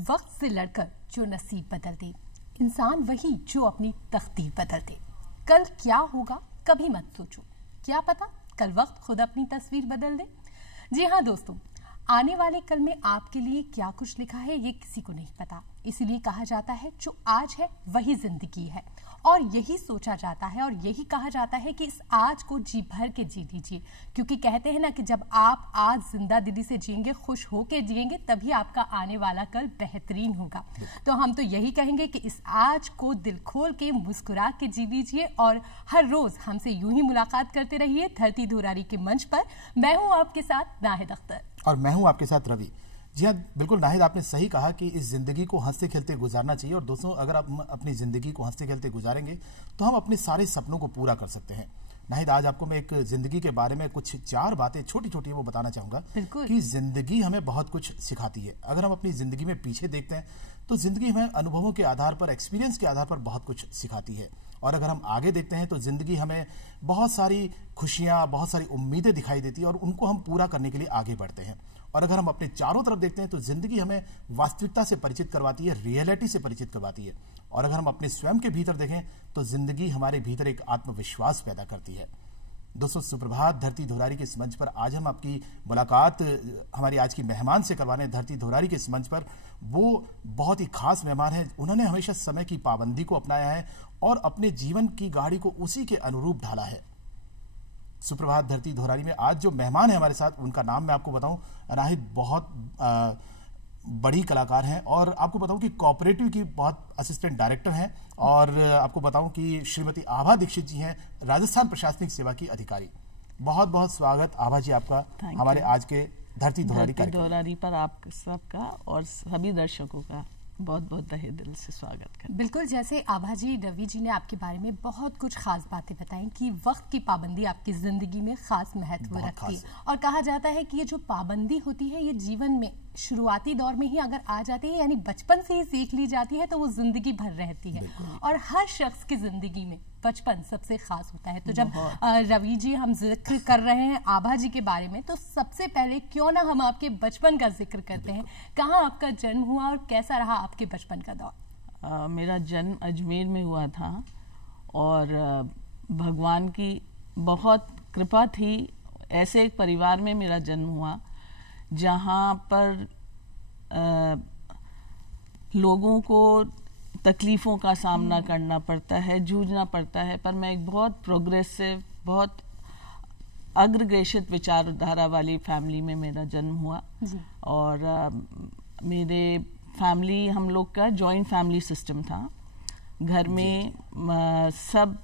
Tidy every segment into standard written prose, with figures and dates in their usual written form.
वक्त से लड़कर जो नसीब बदल दे, इंसान वही जो अपनी तकदीर बदल दे। कल क्या होगा कभी मत सोचो, क्या पता कल वक्त खुद अपनी तस्वीर बदल दे। जी हाँ दोस्तों, आने वाले कल में आपके लिए क्या कुछ लिखा है ये किसी को नहीं पता, इसीलिए कहा जाता है जो आज है वही जिंदगी है, और यही सोचा जाता है और यही कहा जाता है कि इस आज को जी भर के जी लीजिए, क्योंकि कहते हैं ना कि जब आप आज जिंदा दिली से जिएंगे, खुश होके जिएंगे, तभी आपका आने वाला कल बेहतरीन होगा। तो हम तो यही कहेंगे कि इस आज को दिल खोल के मुस्कुरा के जी लीजिए और हर रोज हमसे यूं ही मुलाकात करते रहिए धरती धुरारी के मंच पर। मैं हूं आपके साथ नाहिद अख्तर और मैं हूं आपके साथ रवि। जी हाँ, बिल्कुल नाहिद, आपने सही कहा कि इस जिंदगी को हंसते खेलते गुजारना चाहिए। और दोस्तों, अगर आप अपनी जिंदगी को हंसते खेलते गुजारेंगे तो हम अपने सारे सपनों को पूरा कर सकते हैं। नाहिद, आज आपको मैं एक जिंदगी के बारे में कुछ 4 बातें छोटी छोटी वो बताना चाहूंगा कि जिंदगी हमें बहुत कुछ सिखाती है। अगर हम अपनी जिंदगी में पीछे देखते हैं तो जिंदगी हमें अनुभवों के आधार पर, एक्सपीरियंस के आधार पर बहुत कुछ सिखाती है। और अगर हम आगे देखते हैं तो जिंदगी हमें बहुत सारी खुशियां, बहुत सारी उम्मीदें दिखाई देती है और उनको हम पूरा करने के लिए आगे बढ़ते हैं। और अगर हम अपने चारों तरफ देखते हैं तो जिंदगी हमें वास्तविकता से परिचित करवाती है, रियलिटी से परिचित करवाती है। और अगर हम अपने स्वयं के भीतर देखें तो जिंदगी हमारे भीतर एक आत्मविश्वास पैदा करती है। दोस्तों, सुप्रभात धरती धुरारी के इस मंच पर आज हम आपकी मुलाकात हमारी आज की मेहमान से करवाने। धरती धुरारी के इस मंच पर वो बहुत ही खास मेहमान हैं। उन्होंने हमेशा समय की पाबंदी को अपनाया है और अपने जीवन की गाड़ी को उसी के अनुरूप ढाला है। सुप्रभात धरती धुरारी में आज जो मेहमान है हमारे साथ, उनका नाम मैं आपको बताऊं, नाहिद बहुत बड़ी कलाकार हैं। और आपको बताऊं कि कोऑपरेटिव की बहुत असिस्टेंट डायरेक्टर हैं। और आपको बताऊं कि श्रीमती आभा दीक्षित जी हैं राजस्थान प्रशासनिक सेवा की अधिकारी। बहुत बहुत स्वागत आभा जी आपका हमारे आज के धरती धुरारी पर आप सबका और सभी दर्शकों का बहुत बहुत तहे दिल से स्वागत करते हैं। बिल्कुल, जैसे आभा जी, रवि जी ने आपके बारे में बहुत कुछ खास बातें बताई कि वक्त की पाबंदी आपकी जिंदगी में खास महत्व रखती है। और कहा जाता है कि ये जो पाबंदी होती है ये जीवन में शुरुआती दौर में ही अगर आ जाती है, यानी बचपन से ही सीख ली जाती है, तो वो जिंदगी भर रहती है। और हर शख्स की जिंदगी में बचपन सबसे खास होता है। तो जब रवि जी हम जिक्र कर रहे हैं आभा जी के बारे में, तो सबसे पहले क्यों ना हम आपके बचपन का जिक्र करते हैं। कहाँ आपका जन्म हुआ और कैसा रहा आपके बचपन का दौर? मेरा जन्म अजमेर में हुआ था और भगवान की बहुत कृपा थी, ऐसे एक परिवार में मेरा जन्म हुआ जहाँ पर लोगों को तकलीफ़ों का सामना करना पड़ता है, जूझना पड़ता है। पर मैं एक बहुत प्रोग्रेसिव, बहुत अग्रगेशित विचारधारा वाली फैमिली में मेरा जन्म हुआ। और मेरे फैमिली, हम लोग का जॉइंट फैमिली सिस्टम था। घर में सब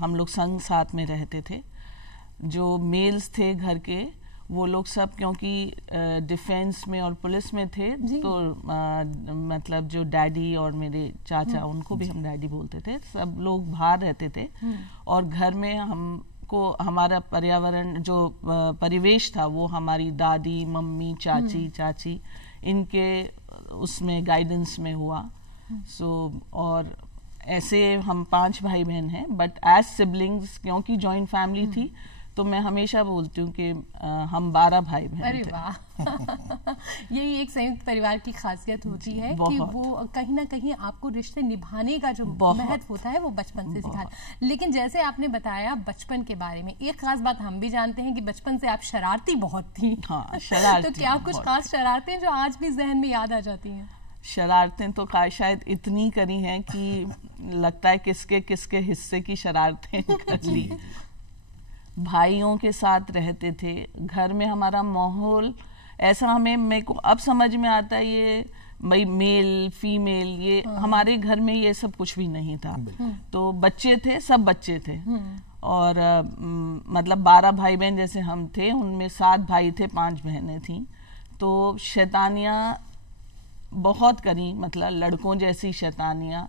हम लोग संग साथ में रहते थे। जो मेल्स थे घर के, वो लोग सब क्योंकि डिफेंस में और पुलिस में थे, तो मतलब जो डैडी और मेरे चाचा, उनको भी हम डैडी बोलते थे, सब लोग बाहर रहते थे। और घर में हमको हमारा पर्यावरण, जो परिवेश था, वो हमारी दादी, मम्मी, चाची इनके उसमें गाइडेंस में हुआ। और ऐसे हम 5 भाई बहन हैं, बट एज सिबलिंग्स, क्योंकि जॉइंट फैमिली थी, तो मैं हमेशा बोलती हूँ कि हम 12 भाई बहन थे। अरे वाह यही एक संयुक्त परिवार की खासियत होती है कि वो कहीं ना कहीं आपको रिश्ते निभाने का जो महत्व होता है वो बचपन से सिखा। लेकिन जैसे आपने बताया बचपन के बारे में, एक खास बात हम भी जानते हैं कि बचपन से आप शरारती बहुत थी। हाँ, शरारती। तो क्या कुछ खास शरारतें जो आज भी जहन में याद आ जाती हैं? शरारतें तो शायद इतनी करी हैं कि लगता है किसके किसके हिस्से की शरारतें कर ली। भाइयों के साथ रहते थे घर में। हमारा माहौल ऐसा, मेरे को अब समझ में आता है, ये भाई मेल फीमेल, ये हमारे घर में ये सब कुछ भी नहीं था। तो बच्चे थे, सब बच्चे थे। और मतलब 12 भाई बहन जैसे हम थे, उनमें 7 भाई थे, 5 बहनें थीं। तो शैतानियाँ बहुत करी, मतलब लड़कों जैसी शैतानियाँ,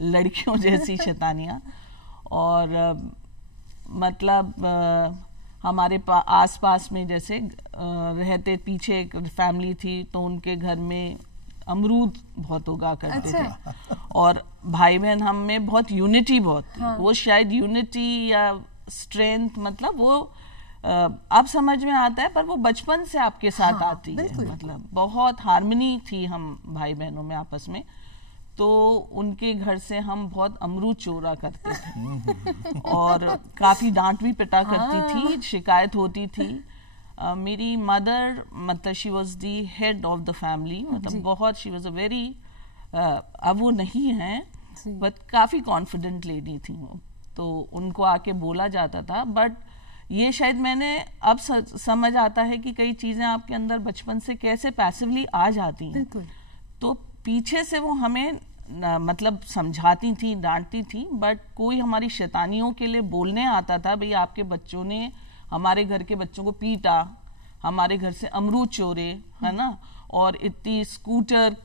लड़कियों जैसी शैतानियाँ। और मतलब हमारे आसपास में जैसे रहते, पीछे एक फैमिली थी, तो उनके घर में अमरूद बहुत उगा करते थे। और भाई बहन हम में बहुत यूनिटी बहुत थी। वो शायद यूनिटी या स्ट्रेंथ, मतलब वो अब समझ में आता है, पर वो बचपन से आपके साथ आती है। मतलब बहुत हार्मनी थी हम भाई बहनों में आपस में। तो उनके घर से हम बहुत अमरूद चोरा करते थे और काफी डांट भी पिटा करती थी, शिकायत होती थी। मेरी मदर मतलब she was the head of the family, मतलब बहुत शी वॉज अ वेरी, अब वो नहीं है बट काफी कॉन्फिडेंट लेडी थी वो। तो उनको आके बोला जाता था, बट ये शायद मैंने अब समझ आता है कि कई चीजें आपके अंदर बचपन से कैसे पैसिवली आ जाती हैं। तो पीछे से वो हमें मतलब समझाती थी, डांटती थी, बट कोई हमारी शैतानियों के लिए बोलने आता था, भाई आपके बच्चों ने हमारे घर के बच्चों को पीटा, हमारे घर से अमरूद चोरे, है ना, और इतनी स्कूटर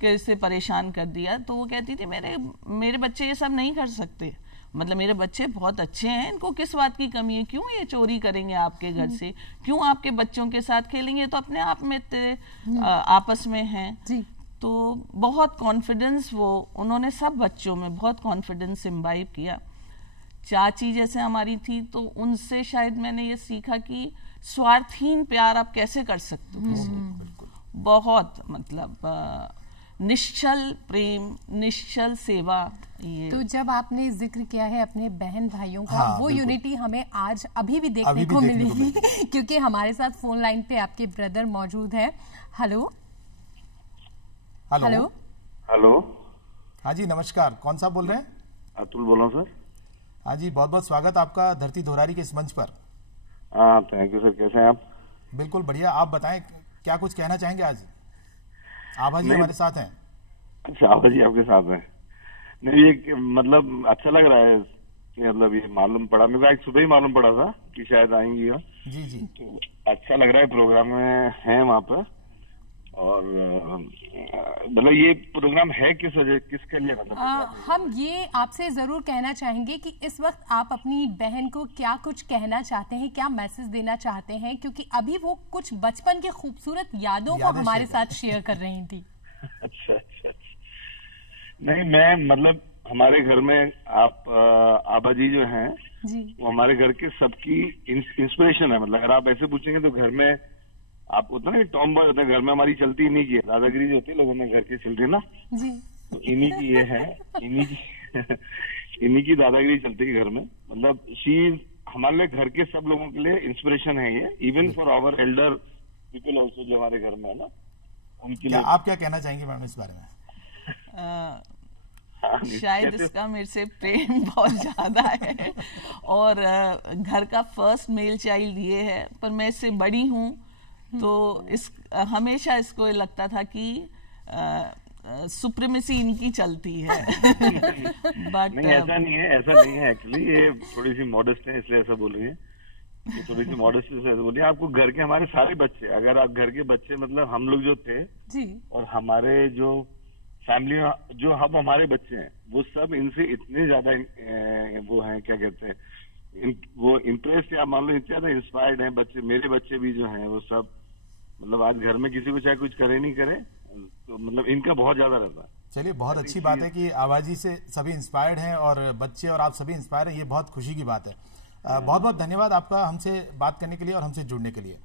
कैसे परेशान कर दिया। तो वो कहती थी मेरे बच्चे ये सब नहीं कर सकते, मतलब मेरे बच्चे बहुत अच्छे हैं, इनको किस बात की कमी है, क्यों ये चोरी करेंगे आपके घर से, क्यों आपके बच्चों के साथ खेलेंगे, तो अपने आप में आपस में हैं। तो बहुत कॉन्फिडेंस उन्होंने सब बच्चों में बहुत कॉन्फिडेंस इम्बाइब किया। चाची जैसे हमारी थी, तो उनसे शायद मैंने ये सीखा कि स्वार्थहीन प्यार आप कैसे कर सकते हो। बहुत मतलब निश्चल प्रेम, निश्चल सेवा। ये तो जब आपने जिक्र किया है अपने बहन भाइयों का, वो यूनिटी हमें आज अभी भी देखने को मिलेगी क्योंकि हमारे साथ फोन लाइन पे आपके ब्रदर मौजूद है। Hello hello hello. हाँ जी नमस्कार, कौन सा बोल रहे हैं? अतुल बोल रहा हूँ सर। हाँ जी, बहुत बहुत स्वागत आपका धरती दोहरारी के इस मंच पर। हाँ थैंक यू सर, कैसे हैं आप? बिल्कुल बढ़िया, आप बताएं क्या कुछ कहना चाहेंगे आज? आभा जी हमारे साथ हैं। अच्छा, आभा जी आपके साथ हैं। नहीं ये मतलब अच्छा लग रहा है कि मतलब ये मालूम पड़ा, मेरे को आज सुबह ही मालूम पड़ा था कि शायद आएंगी हो। जी जी, तो अच्छा लग रहा है, प्रोग्राम में है वहाँ पर। और मतलब ये प्रोग्राम है किस वजह, किसके लिए मतलब? हम ये आपसे जरूर कहना चाहेंगे कि इस वक्त आप अपनी बहन को क्या कुछ कहना चाहते हैं, क्या मैसेज देना चाहते हैं, क्योंकि अभी वो कुछ बचपन की खूबसूरत यादों को हमारे साथ शेयर कर रही थी। अच्छा अच्छा अच्छा। नहीं मैं मतलब हमारे घर में आप आभा जी जो हैं वो हमारे घर के सबकी इंस्पिरेशन है। मतलब अगर आप ऐसे पूछेंगे तो घर में आप उतना नहीं टॉम बॉय होता है, घर में हमारी चलती इन्हीं की है, दादागिरी जो होती है लोगों में घर की चलती है ना जी, तो इन्हीं की ये है, इन्हीं की दादागिरी चलती है घर में। मतलब शी हमारे लिए घर के सब लोगों के लिए इंस्पिरेशन है ये, even for our elder people also जो हमारे घर में है ना, उनके लिए। आप क्या कहना चाहेंगे मैम इस बारे में? शायद इसका मेरे से प्रेम बहुत ज्यादा है और घर का फर्स्ट मेल चाइल्ड ये है, पर मैं इससे बड़ी हूँ तो हमेशा इसको लगता था कि सुप्रीमेसी इनकी चलती है। बट नहीं ऐसा नहीं है, ऐसा नहीं है एक्चुअली। ये थोड़ी सी मॉडेस्ट है इसलिए ऐसा बोल रही है, ये थोड़ी सी मॉडेस्ट से ऐसा बोल रही है। आपको घर के हमारे सारे बच्चे, अगर आप घर के बच्चे मतलब हम लोग जो थे जी, और हमारे जो फैमिली जो हम हमारे बच्चे हैं वो सब इनसे इतने ज्यादा वो हैं, क्या कहते हैं, वो इम्प्रेस या मान लो इतने ज्यादा इंस्पायर्ड हैं बच्चे। मेरे बच्चे भी जो हैं वो सब मतलब आज घर में किसी को चाहे कुछ करे नहीं करे तो मतलब इनका बहुत ज्यादा रहता है। चलिए बहुत अच्छी बात है कि आवाजी से सभी इंस्पायर्ड हैं और बच्चे और आप सभी इंस्पायर हैं, ये बहुत खुशी की बात है। बहुत बहुत धन्यवाद आपका हमसे बात करने के लिए और हमसे जुड़ने के लिए।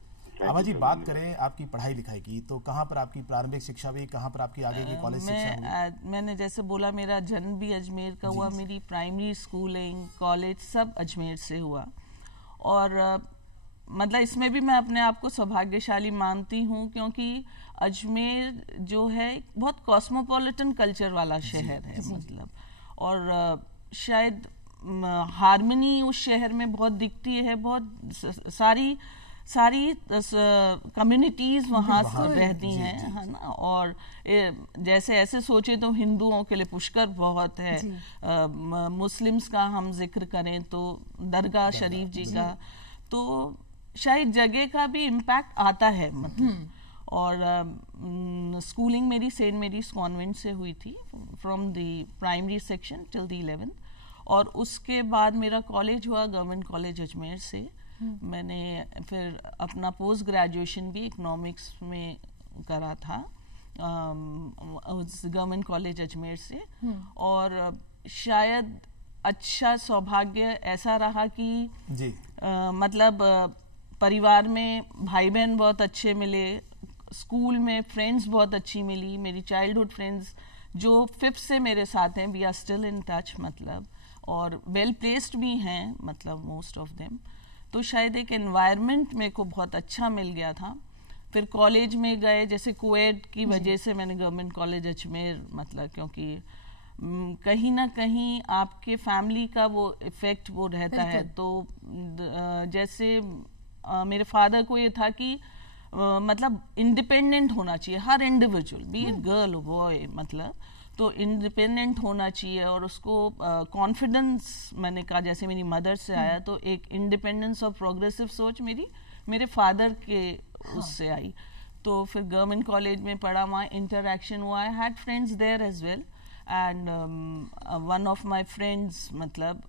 आभा जी बात करें आपकी पढ़ाई लिखाई की, तो कहाँ पर आपकी प्रारंभिक शिक्षा हुई, कहाँ पर आपकी आगे की कॉलेज शिक्षा हुई? मैंने जैसे बोला मेरा जन्म भी अजमेर का हुआ, मेरी प्राइमरी स्कूलिंग कॉलेज सब अजमेर से हुआ। और मतलब इसमें भी मैं अपने आप को सौभाग्यशाली मानती हूँ क्योंकि अजमेर जो है बहुत कॉस्मोपॉलिटन कल्चर वाला शहर है मतलब, और शायद हार्मनी उस शहर में बहुत दिखती है, बहुत सारी कम्युनिटीज वहाँ रहती हैं, है ना। और जैसे ऐसे सोचे तो हिंदुओं के लिए पुष्कर बहुत है, मुस्लिम्स का हम जिक्र करें तो दरगाह शरीफ जी का, तो शायद जगह का भी इम्पैक्ट आता है मतलब। और स्कूलिंग मेरी सेंट मेरीज कॉन्वेंट से हुई थी from the primary section till the 11th, और उसके बाद मेरा कॉलेज हुआ गवर्नमेंट कॉलेज अजमेर से। मैंने फिर अपना पोस्ट ग्रेजुएशन भी इकोनॉमिक्स में करा था गवर्नमेंट कॉलेज अजमेर से। और शायद अच्छा सौभाग्य ऐसा रहा कि जी मतलब परिवार में भाई बहन बहुत अच्छे मिले, स्कूल में फ्रेंड्स बहुत अच्छी मिली, मेरी चाइल्डहुड फ्रेंड्स जो 5th से मेरे साथ हैं, we are still in touch मतलब, और वेल प्लेस्ड भी हैं मतलब मोस्ट ऑफ देम। तो शायद एक एनवायरनमेंट मेरे को बहुत अच्छा मिल गया था। फिर कॉलेज में गए, जैसे कुवैत की वजह से मैंने गवर्नमेंट कॉलेज अजमेर मतलब, क्योंकि कहीं ना कहीं आपके फैमिली का वो इफेक्ट वो रहता है। तो जैसे मेरे फादर को ये था कि मतलब इंडिपेंडेंट होना चाहिए हर individual, be it girl boy मतलब, तो इंडिपेंडेंट होना चाहिए और उसको कॉन्फिडेंस मैंने कहा जैसे मेरी मदर से आया, तो एक इंडिपेंडेंस और प्रोग्रेसिव सोच मेरे फादर के उससे आई। तो फिर गवर्नमेंट कॉलेज में पढ़ा, वहाँ इंटरेक्शन हुआ, I had friends there as well and one of my friends मतलब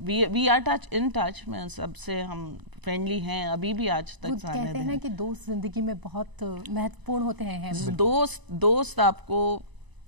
वी आर इन टच, मैं सबसे हम फ्रेंडली हैं अभी भी आज तक। कहते हैं ना कि दोस्त जिंदगी में बहुत महत्वपूर्ण होते हैं। दोस्त आपको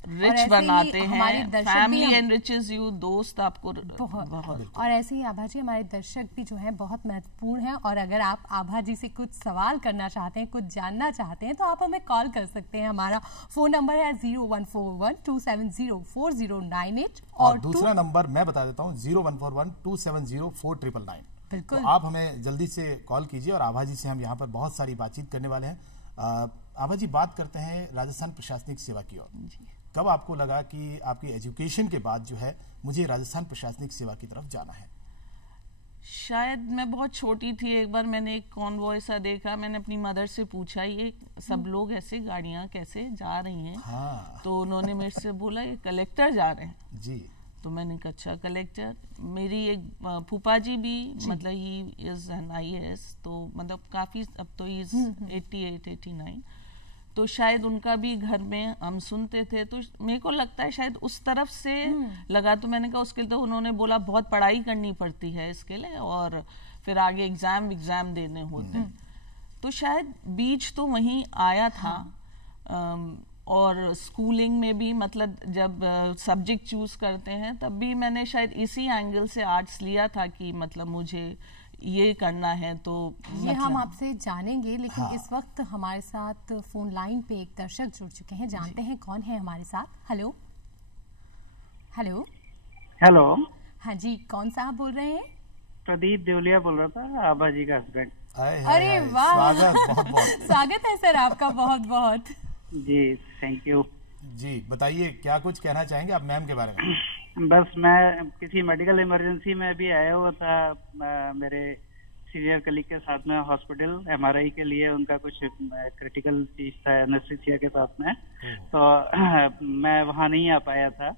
रिच बनाते हैं, फैमिली एनरिचेस यू, दोस्त आपको बहुत। और ऐसे ही आभा जी हमारे दर्शक भी जो हैं बहुत महत्वपूर्ण हैं, और अगर आप आभा जी से कुछ सवाल करना चाहते हैं, कुछ जानना चाहते हैं, तो आप हमें कॉल कर सकते हैं। हमारा फोन नंबर है 0141-270-4098 और दूसरा नंबर मैं बता देता हूँ 0141-270-4999। बिल्कुल, तो आप हमें जल्दी से कॉल कीजिए और आभा जी से हम यहाँ पर बहुत सारी बातचीत करने वाले हैं। आभा जी, बात करते हैं राजस्थान प्रशासनिक सेवा की ओर। कब आपको लगा कि आपकी एजुकेशन के बाद जो है मुझे राजस्थान प्रशासनिक सेवा की तरफ जाना है? शायद मैं बहुत छोटी थी, एक बार मैंने एक कॉन्वॉय सा देखा, मैंने अपनी मदर से पूछा ये सब लोग ऐसे गाड़ियां कैसे जा रही हैं? हाँ। तो उन्होंने मेरे से बोला ये कलेक्टर जा रहे हैं जी। तो मैंने कहा अच्छा कलेक्टर। मेरी एक फूफा जी भी मतलब ही इज एन IAS, तो मतलब काफी, अब तो ही 88-89, तो शायद उनका भी घर में हम सुनते थे, तो मेरे को लगता है शायद उस तरफ से लगा। तो मैंने कहा उसके लिए तो उन्होंने बोला बहुत पढ़ाई करनी पड़ती है इसके लिए, और फिर आगे एग्जाम देने होते हैं, तो शायद बीच तो वहीं आया था। और स्कूलिंग में भी मतलब जब सब्जेक्ट चूज करते हैं तब भी मैंने शायद इसी एंगल से आर्ट्स लिया था कि मतलब मुझे ये करना है। तो ये मतलब हम आपसे जानेंगे, लेकिन इस वक्त हमारे साथ फोन लाइन पे एक दर्शक जुड़ चुके हैं, जानते हैं कौन है हमारे साथ। हेलो हेलो हेलो, हाँ जी, कौन साहब बोल रहे हैं? प्रदीप देवलिया बोल रहा था, आभा जी का हस्बैंड। अरे वाह, बहुत स्वागत है सर आपका बहुत बहुत। जी थैंक यू जी। बताइए क्या कुछ कहना चाहेंगे आप मैम के बारे में? बस मैं किसी मेडिकल इमरजेंसी में भी आया हुआ था मेरे सीनियर कलीग के साथ में हॉस्पिटल MRI के लिए, उनका कुछ क्रिटिकल चीज था एनेस्थीसिया के साथ में, तो मैं वहाँ नहीं आ पाया था।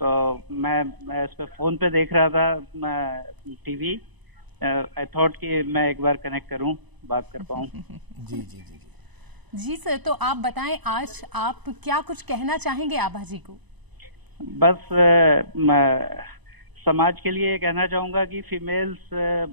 तो मैं इस पे फोन पे देख रहा था TV, आई थॉट कि मैं एक बार कनेक्ट करूं, बात कर पाऊं। जी जी जी जी सर, तो आप बताएं आज आप क्या कुछ कहना चाहेंगे आभा जी को? बस समाज के लिए कहना चाहूंगा कि फीमेल्स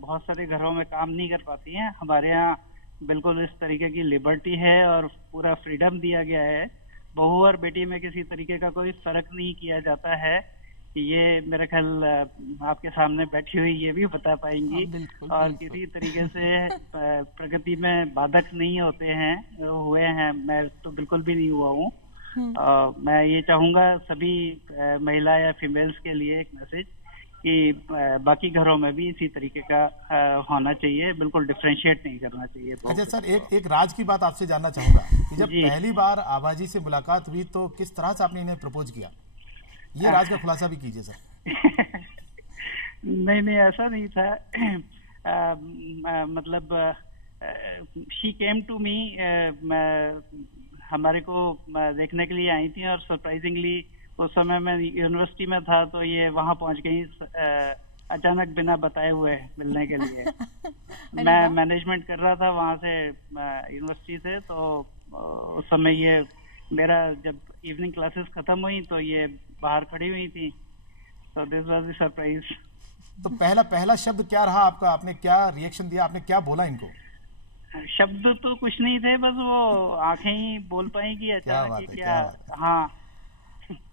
बहुत सारे घरों में काम नहीं कर पाती हैं। हमारे यहाँ बिल्कुल इस तरीके की लिबर्टी है और पूरा फ्रीडम दिया गया है। बहू और बेटी में किसी तरीके का कोई फर्क नहीं किया जाता है। ये मेरे ख्याल आपके सामने बैठी हुई ये भी बता पाएंगी। और किसी तरीके से प्रगति में बाधक नहीं होते हैं, हुए हैं, मैं तो बिल्कुल भी नहीं हुआ हूँ। मैं ये चाहूंगा सभी महिला या फीमेल्स के लिए एक मैसेज कि बाकी घरों में भी इसी तरीके का होना चाहिए, बिल्कुल डिफरेंशिएट नहीं करना चाहिए। अच्छा सर, एक राज की बात आपसे जानना चाहूंगा कि जब पहली बार आभा जी से मुलाकात हुई तो किस तरह से आपने इन्हें प्रपोज किया? ये राज का खुलासा भी कीजिए सर। नहीं ऐसा नहीं था। मतलब शी केम टू मी, हमारे को देखने के लिए आई थी और सरप्राइजिंगली उस समय मैं यूनिवर्सिटी में था, तो ये वहां पहुंच गई अचानक बिना बताए हुए मिलने के लिए। मैं मैनेजमेंट कर रहा था वहां से यूनिवर्सिटी से, तो उस समय ये मेरा जब इवनिंग क्लासेस खत्म हुई तो ये बाहर खड़ी हुई थी, तो दिस वाज द सरप्राइज। तो पहला शब्द क्या रहा आपका? आपने क्या रिएक्शन दिया? आपने क्या बोला इनको? शब्द तो कुछ नहीं थे, बस वो आंखें ही बोल पाई कि अचानक क्या।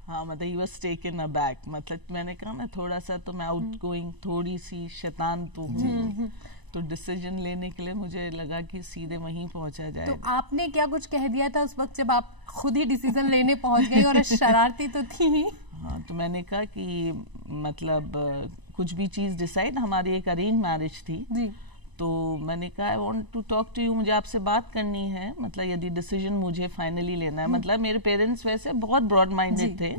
हाँ मतलब ही वाज टेकन अबैक। मतलब मैंने कहा मैं थोड़ा सा तो मैं आउटगोइंग, थोड़ी सी शैतान तो हूँ। तो डिसीजन लेने के लिए मुझे लगा कि सीधे वहीं पहुंचा जाए। तो आपने क्या कुछ कह दिया था उस वक्त जब आप खुद ही डिसीजन लेने पहुंच गई, और शरारती तो थी ही। हाँ, तो मैंने कहा कि मतलब कुछ भी चीज़ डिसाइड, हमारी एक अरेंज मैरिज थी जी। तो मैंने कहा I want to talk to you, मुझे आपसे बात करनी है, मतलब यदि डिसीजन मुझे फाइनली लेना है। मतलब मेरे पेरेंट्स वैसे बहुत ब्रॉड माइंडेड थे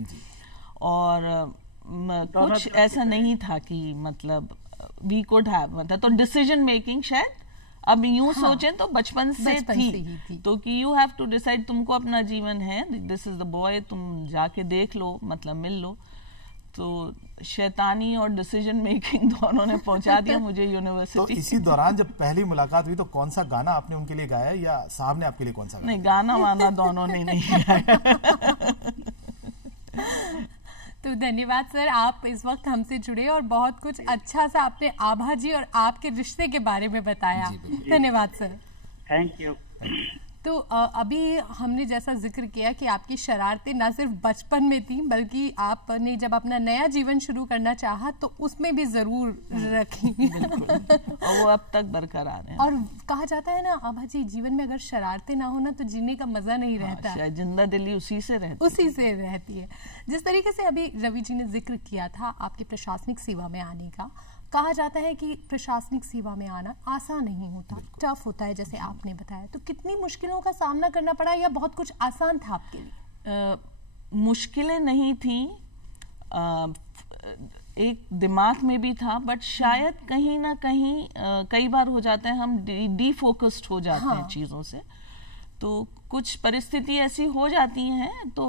और कुछ ऐसा नहीं था कि मतलब वी कुड हैव, मतलब तो डिसीजन मेकिंग शायद अब यूं सोचें तो बचपन से थी तो कि यू हैव टू डिसाइड, तुमको अपना जीवन है, दिस इज द बॉय, तुम जाके देख लो, मतलब मिल लो। तो शैतानी और डिसीजन मेकिंग दोनों ने पहुंचा दिया मुझे यूनिवर्सिटी। तो इसी दौरान जब पहली मुलाकात हुई तो कौन सा गाना आपने उनके लिए गाया या साहब ने आपके लिए कौन सा गाया? नहीं, गाना वाना दोनों ने नहीं गाया। तो धन्यवाद सर, आप इस वक्त हमसे जुड़े और बहुत कुछ अच्छा सा आपने आभा जी और आपके रिश्ते के बारे में बताया। धन्यवाद सर। Thank you. तो अभी हमने जैसा जिक्र किया कि आपकी शरारतें ना सिर्फ बचपन में थी बल्कि आपने जब अपना नया जीवन शुरू करना चाहा तो उसमें भी जरूर रखी। और वो अब तक बरकरार है। और कहा जाता है ना आभा जी, जीवन में अगर शरारतें ना हो ना तो जीने का मजा नहीं रहता। हाँ, जिंदा दिली उसी से रहती है। जिस तरीके से अभी रवि जी ने जिक्र किया था आपके प्रशासनिक सेवा में आने का, कहा जाता है कि प्रशासनिक सेवा में आना आसान नहीं होता, टफ होता है, जैसे आपने बताया। तो कितनी मुश्किलों का सामना करना पड़ा या बहुत कुछ आसान था आपके लिए? मुश्किलें नहीं थी, एक दिमाग में भी था, बट शायद कहीं ना कहीं कई बार हो जाता है हम डीफोकस्ड हो जाते हैं चीज़ों से। तो कुछ परिस्थिति ऐसी हो जाती हैं तो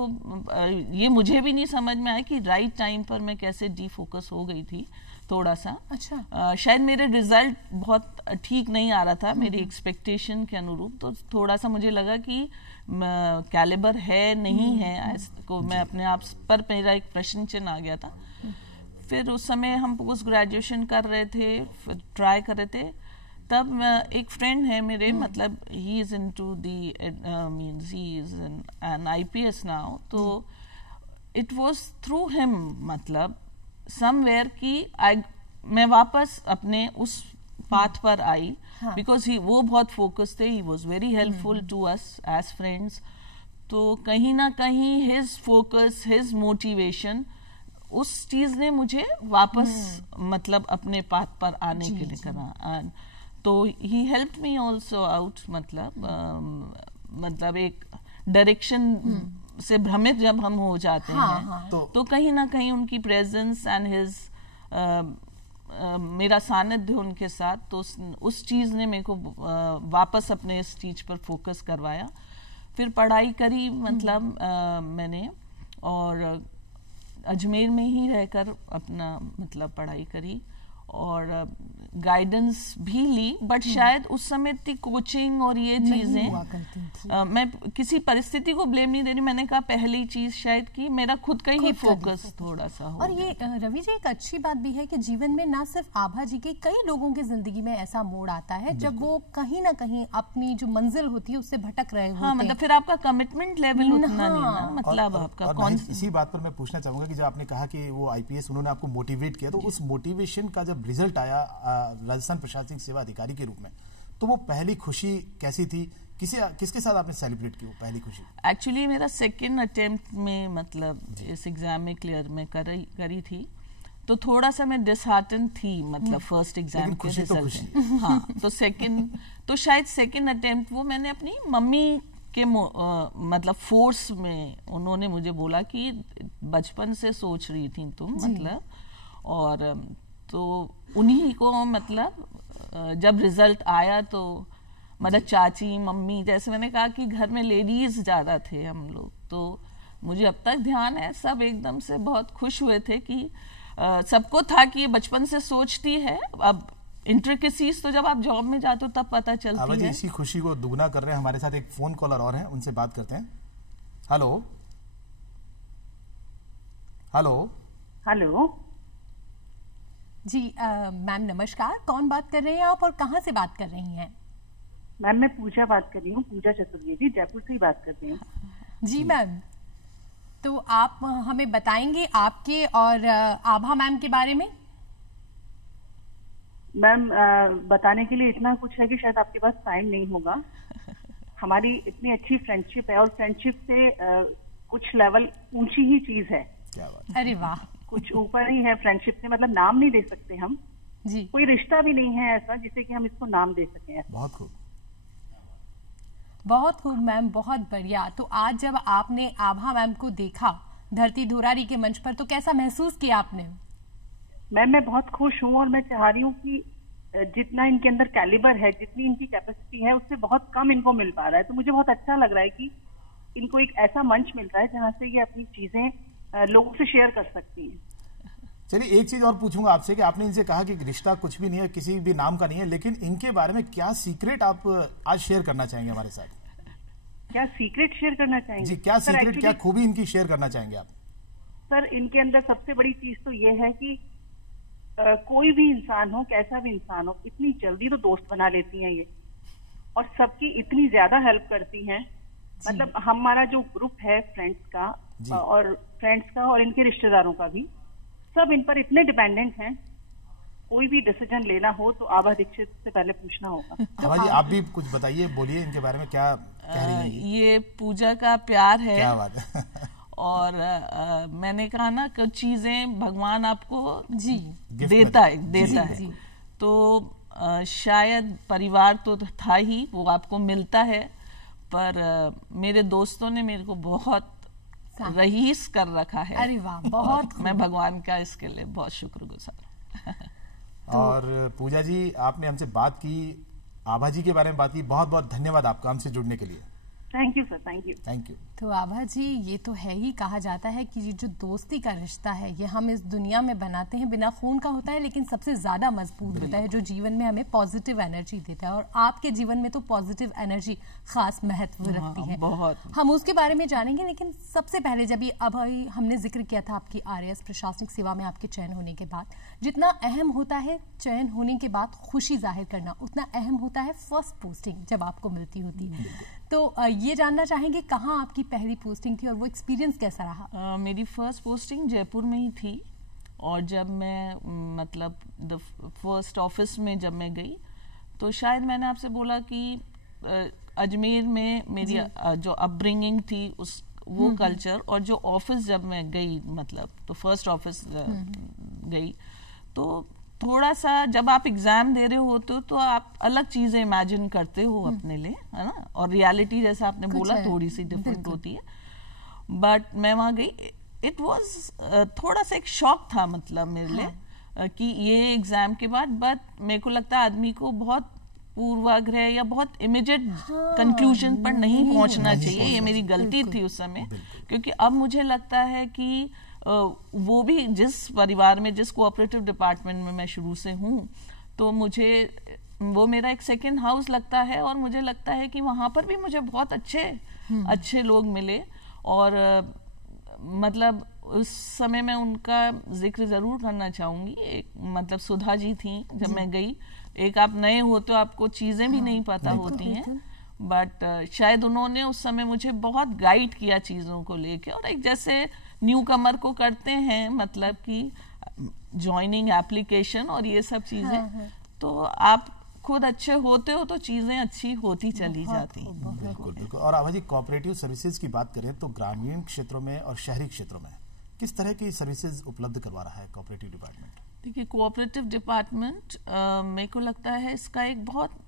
ये मुझे भी नहीं समझ में आया कि राइट टाइम पर मैं कैसे डीफोकस हो गई थी थोड़ा सा। अच्छा। शायद मेरे रिजल्ट बहुत ठीक नहीं आ रहा था मेरी एक्सपेक्टेशन के अनुरूप, तो थोड़ा सा मुझे लगा कि कैलिबर है नहीं है को मैं अपने आप पर मेरा एक प्रश्न चिन्ह आ गया था। फिर उस समय हम पोस्ट ग्रेजुएशन कर रहे थे, फिर ट्राई कर रहे थे, तब एक फ्रेंड है मेरे, मतलब he is into the means he is an IPS now, तो इट वाज थ्रू हिम, मतलब समवेयर कि मैं वापस अपने उस पाथ पर आई, बिकॉज वो बहुत फोकस थे, he was very helpful to us as friends. तो कहीं ना कहीं हिज फोकस, हिज मोटिवेशन, उस चीज ने मुझे वापस मतलब अपने पाथ पर आने के लिए करा। तो he helped me also out, मतलब एक डायरेक्शन से भ्रमित जब हम हो जाते हैं तो कहीं ना कहीं उनकी प्रेजेंस एंड हिज मेरा सानिध्य उनके साथ, तो उस चीज ने मेरे को वापस अपने इस चीज पर फोकस करवाया। फिर पढ़ाई करी, मतलब मैंने, और अजमेर में ही रहकर अपना मतलब पढ़ाई करी और गाइडेंस भी ली, बट शायद उस समय इतनी कोचिंग और ये चीजें, मैं किसी परिस्थिति को ब्लेम नहीं दे रही, मैंने कहा पहली चीज शायद कि मेरा खुद का ही फोकस थोड़ा सा हो। और ये रवि जी एक अच्छी बात भी है कि जीवन में ना सिर्फ आभा जी के, कई लोगों की जिंदगी में ऐसा मोड़ आता है जब वो कहीं ना कहीं अपनी जो मंजिल होती है उससे भटक रहे होते हैं। मतलब फिर आपका कमिटमेंट लेवल उतना नहीं ना, मतलब आपका कौन। इसी बात पर मैं पूछना चाहूंगा कि जब आपने कहा कि वो IPS उन्होंने आपको मोटिवेट किया, तो उस मोटिवेशन का जब रिजल्ट आया राजस्थान प्रशासनिक सेवा अधिकारी के रूप में, तो वो पहली खुशी कैसी थी? किसके साथ आपने सेलिब्रेट की वो पहली खुशी? एक्चुअली मेरा सेकंड अटेम्प्ट में, मतलब इस एग्जाम में क्लियर में करी थी, तो थोड़ा सा मैं डिसहार्टन थी, मतलब फर्स्ट एग्जाम के रिजल्ट। हाँ, तो सेकंड, तो शायद सेकंड अटेम्प्ट वो मैंने अपनी मम्मी के मतलब फोर्स में, उन्होंने मुझे बोला कि बचपन से सोच रही थी तुम, मतलब, और तो उन्हीं को, मतलब जब रिजल्ट आया तो मतलब चाची, मम्मी, जैसे मैंने कहा कि घर में लेडीज ज्यादा थे हम लोग, तो मुझे अब तक ध्यान है सब एकदम से बहुत खुश हुए थे कि सबको था कि ये बचपन से सोचती है, अब इंट्रिकेसीज तो जब आप जॉब में जाते हो तब पता चलती है। इसी खुशी को दुगना कर रहे हैं हमारे साथ एक फोन कॉलर और हैं, उनसे बात करते हैं। हेलो हेलो हेलो जी मैम नमस्कार, कौन बात कर रहे हैं आप और कहाँ से बात कर रही हैं? मैम मैं पूजा बात कर रही हूँ, पूजा चतुर्वेदी, जयपुर से ही बात कर रही हूँ। जी मैम, तो आप हमें बताएंगे आपके और आभा मैम के बारे में? मैम बताने के लिए इतना कुछ है कि शायद आपके पास टाइम नहीं होगा। हमारी इतनी अच्छी फ्रेंडशिप है और फ्रेंडशिप से कुछ लेवल ऊंची ही चीज है। क्या बात। अरे वाह। कुछ ऊपर ही है फ्रेंडशिप से, मतलब नाम नहीं दे सकते हम जी। कोई रिश्ता भी नहीं है ऐसा जिसे कि हम इसको नाम दे सकें। बहुत खूब, बहुत खूब मैम, बहुत बढ़िया। तो आज जब आपने आभा मैम को देखा धरती धुरारी के मंच पर तो कैसा महसूस किया आपने? मैम मैं बहुत खुश हूँ और मैं चाह रही हूँ कि जितना इनके अंदर कैलिबर है, जितनी इनकी कैपेसिटी है, उससे बहुत कम इनको मिल पा रहा है। तो मुझे बहुत अच्छा लग रहा है कि इनको एक ऐसा मंच मिल रहा है जहाँ से ये अपनी चीजें लोगों से शेयर कर सकती हैं। चलिए एक चीज और पूछूंगा आपसे कि आपने इनसे कहा कि रिश्ता कुछ भी नहीं है, किसी भी नाम का नहीं है, लेकिन इनके बारे में क्या सीक्रेट आप आज शेयर करना चाहेंगे हमारे साथ? क्या सीक्रेट शेयर करना चाहेंगे? जी, क्या सीक्रेट, क्या खूबी इनकी शेयर करना चाहेंगे आप? सर इनके अंदर सबसे बड़ी चीज तो ये है कि कोई भी इंसान हो, कैसा भी इंसान हो, इतनी जल्दी तो दोस्त बना लेती हैं ये, और सबकी इतनी ज्यादा हेल्प करती हैं। मतलब हमारा जो ग्रुप है फ्रेंड्स का और इनके रिश्तेदारों का भी, सब इन पर इतने डिपेंडेंट हैं। कोई भी डिसीजन लेना हो तो आभा दीक्षित से पहले पूछना होगा। आभा जी, आप भी कुछ बताइए, बोलिए इनके बारे में, क्या कह रही हैं ये पूजा का प्यार है। क्या बात है। और मैंने कहा ना कुछ चीजें भगवान आपको जी देता है। तो शायद परिवार तो था ही, वो आपको मिलता है, पर मेरे दोस्तों ने मेरे को बहुत रईस कर रखा है। अरे वाह, बहुत मैं भगवान का इसके लिए बहुत शुक्रगुजार। और पूजा जी, आपने हमसे बात की, आभा जी के बारे में बात की, बहुत बहुत धन्यवाद आपका हमसे जुड़ने के लिए। Thank you sir, thank you. Thank you. तो आभा जी, ये तो है ही, कहा जाता है कि ये जो दोस्ती का रिश्ता है ये हम इस दुनिया में बनाते हैं, बिना खून का होता है, लेकिन सबसे ज्यादा मजबूत होता है, जो जीवन में हमें पॉजिटिव एनर्जी देता है। और आपके जीवन में तो पॉजिटिव एनर्जी खास महत्व रखती है। बहुत। हम उसके बारे में जानेंगे, लेकिन सबसे पहले जब अभी हमने जिक्र किया था आपकी RAS प्रशासनिक सेवा में आपके चयन होने के बाद, जितना अहम होता है चयन होने के बाद खुशी जाहिर करना, उतना अहम होता है फर्स्ट पोस्टिंग जब आपको मिलती होती है। तो ये जानना चाहेंगे कहाँ आपकी पहली पोस्टिंग थी और वो एक्सपीरियंस कैसा रहा? मेरी फर्स्ट पोस्टिंग जयपुर में ही थी, और जब मैं मतलब द फर्स्ट ऑफिस में जब मैं गई, तो शायद मैंने आपसे बोला कि अजमेर में मेरी जो अपब्रिंगिंग थी उस वो कल्चर, और जो ऑफिस जब मैं गई, मतलब तो फर्स्ट ऑफिस गई, तो थोड़ा सा जब आप एग्जाम दे रहे होते हो तो आप अलग चीजें इमेजिन करते हो अपने लिए, है ना, और रियलिटी जैसा आपने बोला थोड़ी सी डिफरेंट होती है। बट मैं वहां गई, इट वाज थोड़ा सा एक शॉक था, मतलब मेरे लिए कि ये एग्जाम के बाद, बट मेरे को लगता है आदमी को बहुत पूर्वाग्रह या बहुत इमीडिएट कंक्लूजन पर नहीं पहुंचना चाहिए। ये मेरी गलती थी उस समय, क्योंकि अब मुझे लगता है कि वो भी जिस परिवार में, जिस कोऑपरेटिव डिपार्टमेंट में मैं शुरू से हूँ, तो मुझे वो मेरा एक सेकंड हाउस लगता है, और मुझे लगता है कि वहां पर भी मुझे बहुत अच्छे लोग मिले। और मतलब उस समय मैं उनका जिक्र जरूर करना चाहूंगी। एक मतलब सुधा जी थी जब मैं गई, एक आप नए होते हो, आपको चीजें भी नहीं पता होती हैं, बट शायद उन्होंने उस समय मुझे बहुत गाइड किया चीजों को लेके, और एक जैसे न्यू कमर को करते हैं, मतलब कि ज्वाइनिंग एप्लीकेशन और ये सब चीजें, तो आप खुद अच्छे होते हो तो चीजें अच्छी होती चली जाती हैं। बिल्कुल बिल्कुल। और आभा जी, कोऑपरेटिव सर्विसेज की बात करें तो ग्रामीण क्षेत्रों में और शहरी क्षेत्रों में किस तरह की सर्विसेज उपलब्ध करवा रहा है कोऑपरेटिव डिपार्टमेंट? देखिए, कोऑपरेटिव डिपार्टमेंट मेरे को लगता है इसका एक बहुत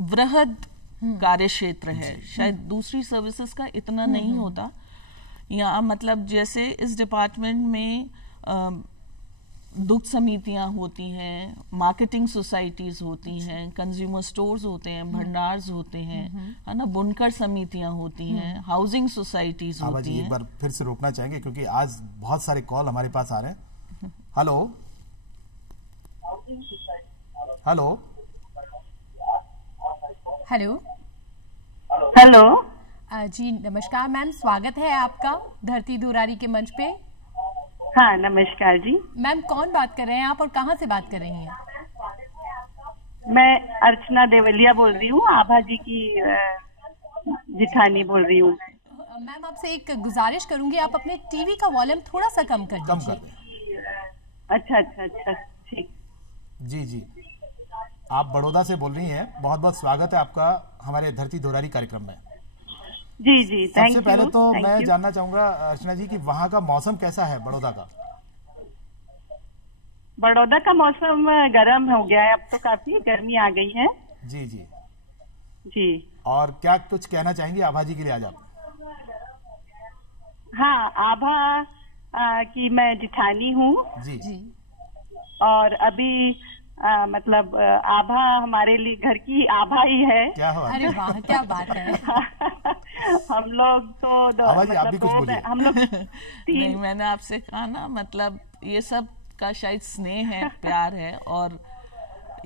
वृहद कार्य क्षेत्र है, शायद दूसरी सर्विसेज का इतना नहीं होता। या मतलब जैसे इस डिपार्टमेंट में दुग्ध समितियां होती हैं, मार्केटिंग सोसाइटीज होती हैं, कंज्यूमर स्टोर्स होते हैं, भंडार्स होते हैं, है ना, बुनकर समितियां होती हैं, हाउसिंग सोसाइटीज होती हैं। एक बार फिर से रोकना चाहेंगे क्योंकि आज बहुत सारे कॉल हमारे पास आ रहे हैं। हेलो हेलो हेलो हेलो जी नमस्कार मैम, स्वागत है आपका धरती धुरारी के मंच पे। हाँ नमस्कार जी। मैम कौन बात कर रहे हैं आप और कहाँ से बात कर रही हैं? मैं अर्चना देवलिया बोल रही हूँ, आभा जी की जिठानी बोल रही हूँ। मैम आपसे एक गुजारिश करूंगी, आप अपने टीवी का वॉल्यूम थोड़ा सा कम कर दीजिए। अच्छा अच्छा अच्छा, ठीक। जी जी। आप बड़ौदा से बोल रही हैं, बहुत बहुत स्वागत है आपका हमारे धरती दोहरारी कार्यक्रम में। जी जी, थैंक यू। सबसे पहले तो मैं जानना चाहूंगा अर्चना जी कि वहाँ का मौसम कैसा है बड़ौदा का? बड़ौदा का मौसम गर्म हो गया है, अब तो काफी गर्मी आ गई है। जी जी जी। और क्या कुछ कहना चाहेंगे आभा जी के लिए आज आप? हाँ, आभा की मैं जिठानी हूँ जी जी। और अभी मतलब आभा हमारे लिए घर की आभा ही है। क्या हो? अरे वाह, क्या बात है। हम लोग तो आभा जी आप भी कुछ बोलिए। हम लोग नहीं, मैंने आपसे कहा ना, मतलब ये सब का शायद स्नेह है, प्यार है, और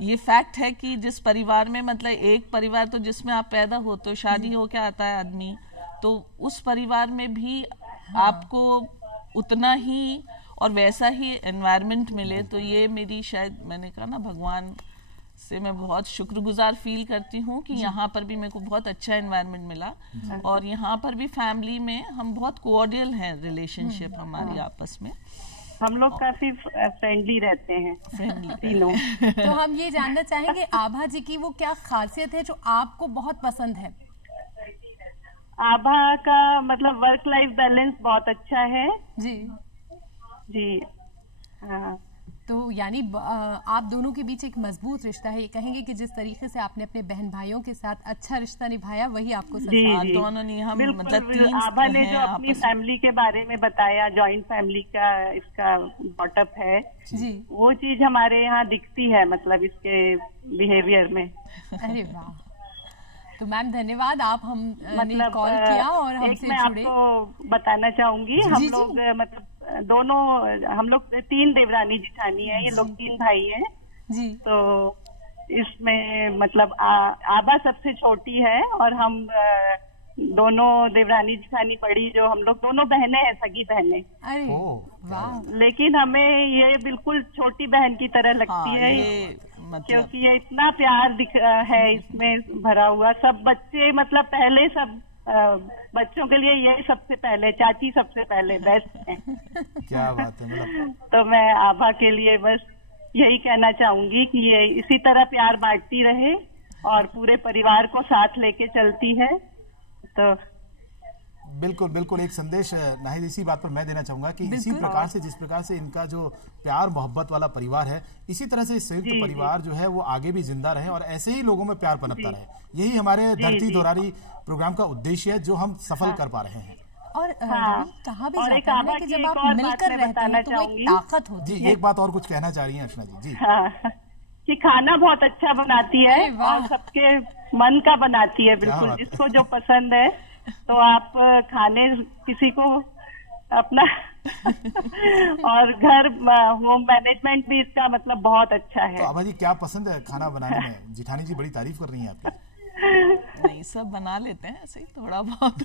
ये फैक्ट है कि जिस परिवार में, मतलब एक परिवार तो जिसमें आप पैदा हो तो शादी हो के आता है आदमी, तो उस परिवार में भी आपको उतना ही और वैसा ही एनवायरनमेंट मिले, तो ये मेरी, शायद मैंने कहा ना, भगवान से मैं बहुत शुक्रगुजार फील करती हूँ कि यहाँ पर भी मेरे को बहुत अच्छा एनवायरनमेंट मिला, और यहाँ पर भी फैमिली में हम बहुत कोऑर्डियल हैं, रिलेशनशिप हमारी आपस में। हम लोग काफी फ्रेंडली रहते हैं तीनों। तो हम ये जानना चाहेंगे आभा जी की वो क्या खासियत है जो आपको बहुत पसंद है? आभा का मतलब वर्क लाइफ बैलेंस बहुत अच्छा है। जी जी। हाँ। तो यानी आप दोनों के बीच एक मजबूत रिश्ता है। ये कहेंगे कि जिस तरीके से आपने अपने बहन भाइयों के साथ अच्छा रिश्ता निभाया, वही आपको दोनों ने हम मतलब आभा ने जो अपनी फैमिली के बारे में बताया, जॉइंट फैमिली का इसका बॉटअप है जी, वो चीज हमारे यहाँ दिखती है, मतलब इसके बिहेवियर में। अरे वाह। तो मैम धन्यवाद, आप हम मतलब कॉल किया और हमसे मैं जुड़े। आपको बताना चाहूंगी, हम लोग मतलब दोनों, हम लोग 3 देवरानी जिठानी है, ये लोग 3 भाई हैं जी। तो इसमें मतलब आभा सबसे छोटी है और हम दोनों देवरानी जिठानी बड़ी, जो हम लोग दोनों बहनें हैं, सगी बहनें। अरे वाह। लेकिन हमें ये बिल्कुल छोटी बहन की तरह लगती है, मतलब क्योंकि ये इतना प्यार है इसमें भरा हुआ। सब बच्चे मतलब पहले सब बच्चों के लिए ये सबसे पहले, चाची सबसे पहले बेस्ट है। क्या बात है। मतलब तो मैं आभा के लिए बस यही कहना चाहूंगी कि ये इसी तरह प्यार बांटती रहे और पूरे परिवार को साथ लेके चलती है। तो बिल्कुल बिल्कुल एक संदेश नाहिद इसी बात पर मैं देना चाहूंगा कि इसी प्रकार से, जिस प्रकार से इनका जो प्यार मोहब्बत वाला परिवार है, इसी तरह से संयुक्त परिवार जो है वो आगे भी जिंदा रहे और ऐसे ही लोगों में प्यार पनपता रहे। यही हमारे धरती दोहरारी प्रोग्राम का उद्देश्य है, जो हम सफल कर पा रहे हैं। और कहा भी जाता है कि जब आप मिलकर रहते हैं तो वो एक ताकत होती है। जी, एक बात और कुछ कहना चाह रही हैं अर्चना जी? जी कि खाना बहुत अच्छा बनाती है और सबके मन का बनाती है, बिल्कुल जिसको जो पसंद है। तो आप खाने किसी को अपना और घर होम मैनेजमेंट भी इसका मतलब बहुत अच्छा है। तो आभा जी क्या पसंद है खाना बनाने में? जिठानी जी बड़ी तारीफ कर रही हैं आपकी। नहीं, सब बना लेते हैं ऐसे ही थोड़ा बहुत।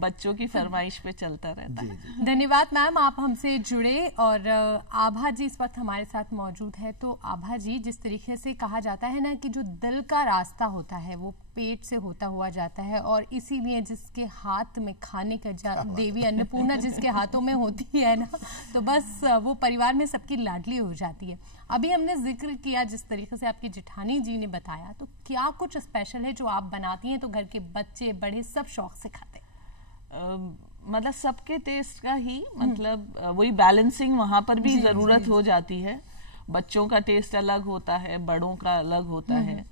बच्चों की फरमाइश पे चलता रहता है। धन्यवाद मैम, आप हमसे जुड़े। और आभा जी इस वक्त हमारे साथ मौजूद है। तो आभा जी, जिस तरीके से कहा जाता है ना कि जो दिल का रास्ता होता है वो पेट से होता हुआ जाता है, और इसीलिए जिसके हाथ में खाने का देवी अन्नपूर्णा जिसके हाथों में होती है ना, तो बस वो परिवार में सबकी लाडली हो जाती है। अभी हमने जिक्र किया जिस तरीके से आपकी जिठानी जी ने बताया, तो क्या कुछ स्पेशल है जो आप बनाती हैं तो घर के बच्चे बड़े सब शौक से खाते हैं? मतलब सबके टेस्ट का ही, मतलब वही बैलेंसिंग वहाँ पर भी जरूरत हो जाती है। बच्चों का टेस्ट अलग होता है, बड़ों का अलग होता है।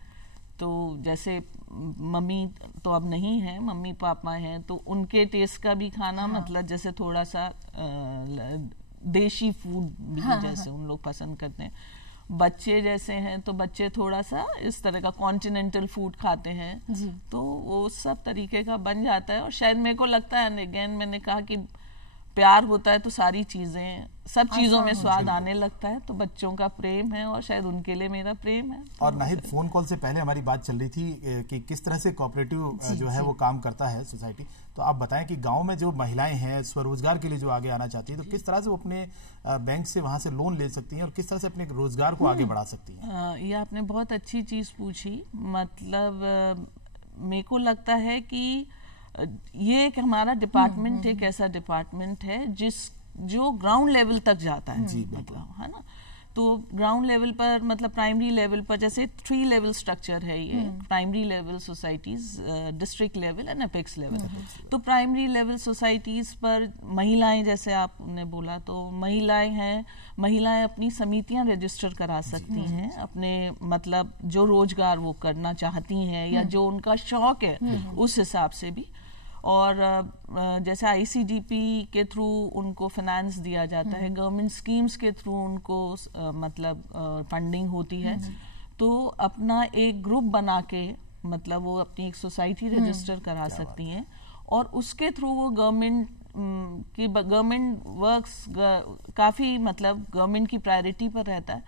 तो जैसे मम्मी तो अब नहीं है, मम्मी पापा हैं, तो उनके टेस्ट का भी खाना मतलब जैसे थोड़ा सा देशी फूड भी जैसे उन लोग पसंद करते हैं। बच्चे जैसे हैं तो बच्चे थोड़ा सा इस तरह का कॉन्टिनेंटल फूड खाते हैं जी। तो वो सब तरीके का बन जाता है। और शायद मेरे को लगता है, अगेन मैंने कहा कि प्यार होता है तो सारी चीजें, सब चीजों में स्वाद आने लगता है। तो बच्चों का प्रेम है और शायद उनके लिए मेरा प्रेम है। और नाहिद, फोन कॉल से पहले हमारी बात चल रही थी कि किस तरह से कोऑपरेटिव जो है वो काम करता है सोसाइटी। तो आप बताएं कि गांव में जो महिलाएं हैं स्वरोजगार के लिए जो आगे आना चाहती है, तो किस तरह से वो अपने बैंक से वहां से लोन ले सकती हैं और किस तरह से अपने रोजगार को आगे बढ़ा सकती हैं? ये आपने बहुत अच्छी चीज पूछी। मतलब मेरे को लगता है कि ये एक हमारा डिपार्टमेंट एक ऐसा डिपार्टमेंट है जो ग्राउंड लेवल तक जाता है, मतलब है ना। तो तो ग्राउंड लेवल पर मतलब प्राइमरी लेवल पर जैसे 3 लेवल स्ट्रक्चर है ये, primary level societies, district level and apex level. तो प्राइमरी लेवल सोसाइटीज पर महिलाएं, जैसे आपने बोला, तो महिलाएं अपनी समितियां रजिस्टर करा सकती हैं अपने मतलब जो रोजगार वो करना चाहती हैं या जो उनका शौक है उस हिसाब से भी। और जैसे आईसीडीपी के थ्रू उनको फाइनेंस दिया जाता है, गवर्नमेंट स्कीम्स के थ्रू उनको मतलब फंडिंग होती है। तो अपना एक ग्रुप बना के मतलब वो अपनी एक सोसाइटी रजिस्टर करा सकती हैं और उसके थ्रू वो गवर्नमेंट वर्क्स काफ़ी मतलब गवर्नमेंट की प्रायोरिटी पर रहता है।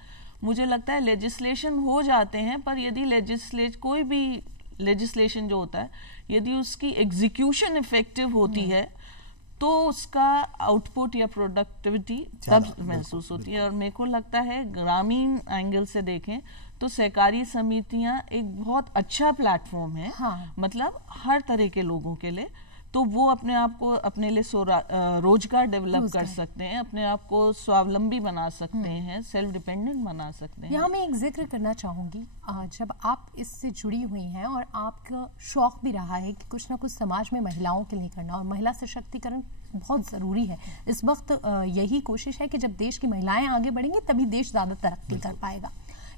मुझे लगता है लेजिस्लेशन हो जाते हैं, पर यदि कोई भी लेजिस्लेशन जो होता है यदि उसकी एग्जीक्यूशन इफेक्टिव होती है तो उसका आउटपुट या प्रोडक्टिविटी तब महसूस होती है। और मेरे को लगता है ग्रामीण एंगल से देखें तो सहकारी समितियां एक बहुत अच्छा प्लेटफॉर्म है। मतलब हर तरह के लोगों के लिए, तो वो अपने आप को अपने लिए रोजगार डेवलप कर सकते हैं, अपने आप को स्वावलंबी बना सकते हैं, सेल्फ डिपेंडेंट बना सकते हैं। यहाँ मैं एक जिक्र करना चाहूंगी, जब आप इससे जुड़ी हुई हैं और आपका शौक भी रहा है कि कुछ ना कुछ समाज में महिलाओं के लिए करना, और महिला सशक्तिकरण बहुत ज़रूरी है इस वक्त। यही कोशिश है कि जब देश की महिलाएं आगे बढ़ेंगी तभी देश ज़्यादा तरक्की कर पाएगा।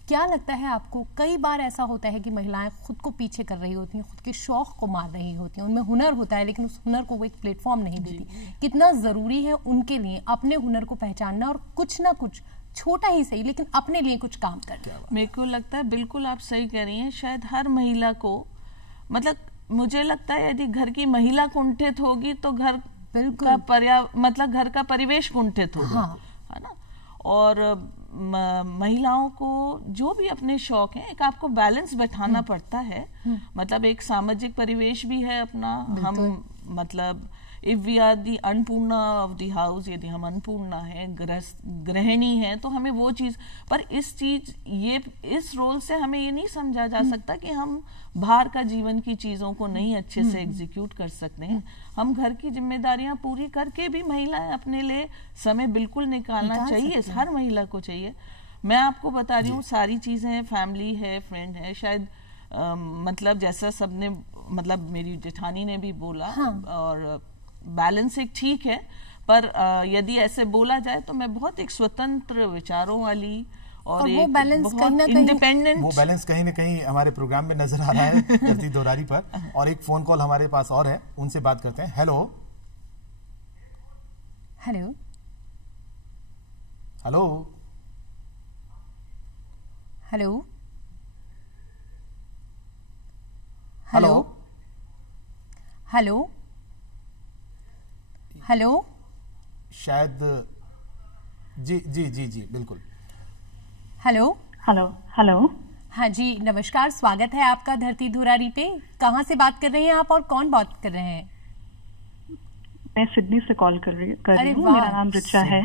क्या लगता है आपको, कई बार ऐसा होता है कि महिलाएं खुद को पीछे कर रही होती हैं, खुद के शौक को मार रही होती हैं, उनमें हुनर होता है लेकिन उस हुनर को वो एक प्लेटफॉर्म नहीं देती। कितना ज़रूरी है उनके लिए अपने हुनर को पहचानना और कुछ ना कुछ छोटा ही सही लेकिन अपने लिए कुछ काम करना। मेरे को लगता है बिल्कुल आप सही कह रही हैं। शायद हर महिला को मतलब मुझे लगता है यदि घर की महिला कुंठित होगी तो घर का मतलब घर का परिवेश कुंठित होगा, है ना। और महिलाओं को जो भी अपने शौक हैं, एक आपको बैलेंस बैठाना पड़ता है। मतलब एक सामाजिक परिवेश भी है अपना। हम मतलब if we are the Annapurna of the house, यदि हम अन्नपूर्णा है, गृहिणी है, तो हमें वो चीज पर इस रोल से हमें ये नहीं समझा जा सकता कि हम बाहर का जीवन की चीजों को नहीं अच्छे से एग्जीक्यूट कर सकते हैं। हम घर की जिम्मेदारियां पूरी करके भी महिलाएं अपने लिए समय बिल्कुल निकालना चाहिए, हर महिला को चाहिए। मैं आपको बता रही हूँ सारी चीजें, फैमिली है, फ्रेंड है, शायद मतलब जैसा सबने मतलब मेरी जेठानी ने भी बोला, और बैलेंस एक ठीक है, पर यदि ऐसे बोला जाए तो मैं बहुत एक स्वतंत्र विचारों वाली और एक बहुत इंडिपेंडेंट, वो बैलेंस कहीं ना कहीं हमारे प्रोग्राम में नजर आ रहा है धरती दोरारी पर। और एक फोन कॉल हमारे पास और है, उनसे बात करते हैं। Hello hello hello hello hello hello hello, शायद जी जी जी जी बिल्कुल। हेलो हेलो हेलो, हाँ जी नमस्कार, स्वागत है आपका धरती धुरारी पे। कहाँ से बात कर रहे हैं आप और कौन बात कर रहे हैं? मैं सिडनी से कॉल कर रही हूँ। मेरा नाम रिचा है।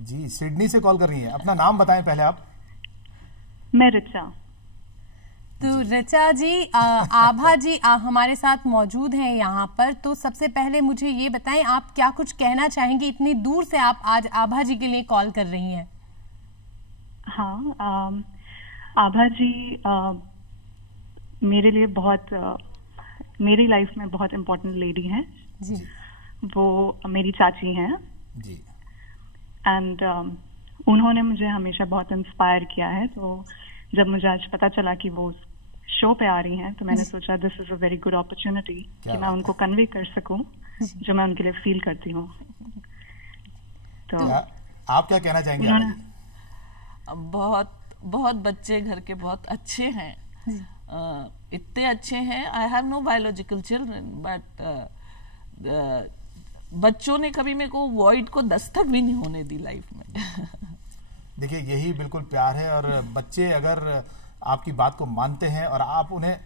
जी, सिडनी से कॉल कर रही हैं, अपना नाम बताएं पहले आप। मैं रिचा। तो रिचा जी, आभा जी हमारे साथ मौजूद हैं यहाँ पर। तो सबसे पहले मुझे ये बताएं, आप क्या कुछ कहना चाहेंगे, इतनी दूर से आप आज आभा जी के लिए कॉल कर रही हैं? हाँ, आभा जी मेरे लिए बहुत मेरी लाइफ में बहुत इम्पोर्टेंट लेडी हैं जी। वो मेरी चाची हैं जी। एंड उन्होंने मुझे हमेशा बहुत इंस्पायर किया है। तो जब मुझे आज पता चला कि वो शो पे आ रही हैं तो मैंने सोचा this is a very good opportunity कि मैं उनको कन्वे कर सकूं जो मैं उनके लिए फील करती हूँ। तो आप क्या कहना चाहेंगे? बहुत बहुत बच्चे घर के बहुत अच्छे हैं, इतने अच्छे हैं। I have no biological children, but बच्चों ने कभी मेरे को वॉइड को दस्तक भी नहीं होने दी लाइफ में। देखिए, यही बिल्कुल प्यार है। और बच्चे अगर आपकी बात को मानते हैं और आप उन्हें,